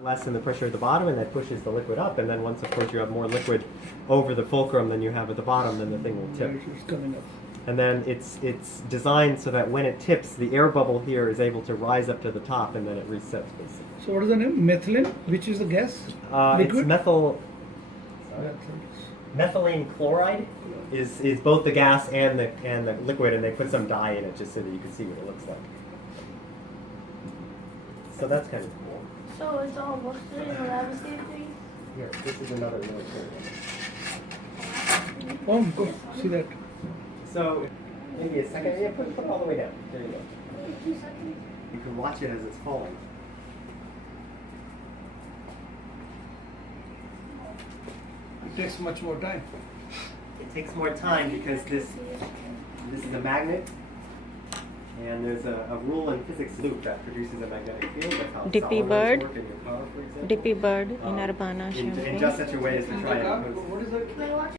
Lessen the pressure at the bottom, and that pushes the liquid up. And then once, of course, you have more liquid over the fulcrum than you have at the bottom, then the thing will tip. It's coming up. And then it's designed so that when it tips, the air bubble here is able to rise up to the top, and then it resets basically. So what is the name? Methylene, which is the gas? It's Liquid? methylene chloride is both the gas and the liquid, and they put some dye in it just so that you can see what it looks like. So that's kind of cool. So it's all mostly in the lab safety? Here, this is another really cool one. Oh, go see that. So maybe a second. Yeah, put it all the way down. There you go. 2 seconds. You can watch it as it's falling. It takes much more time. It takes more time because this is a magnet, and there's a rule in physics loop that produces a magnetic field. That's how Dippi solenoids Bird. work in your car, for example. Dippi Bird in Urbana In champagne. just such a way as to try and What is that? Can I watch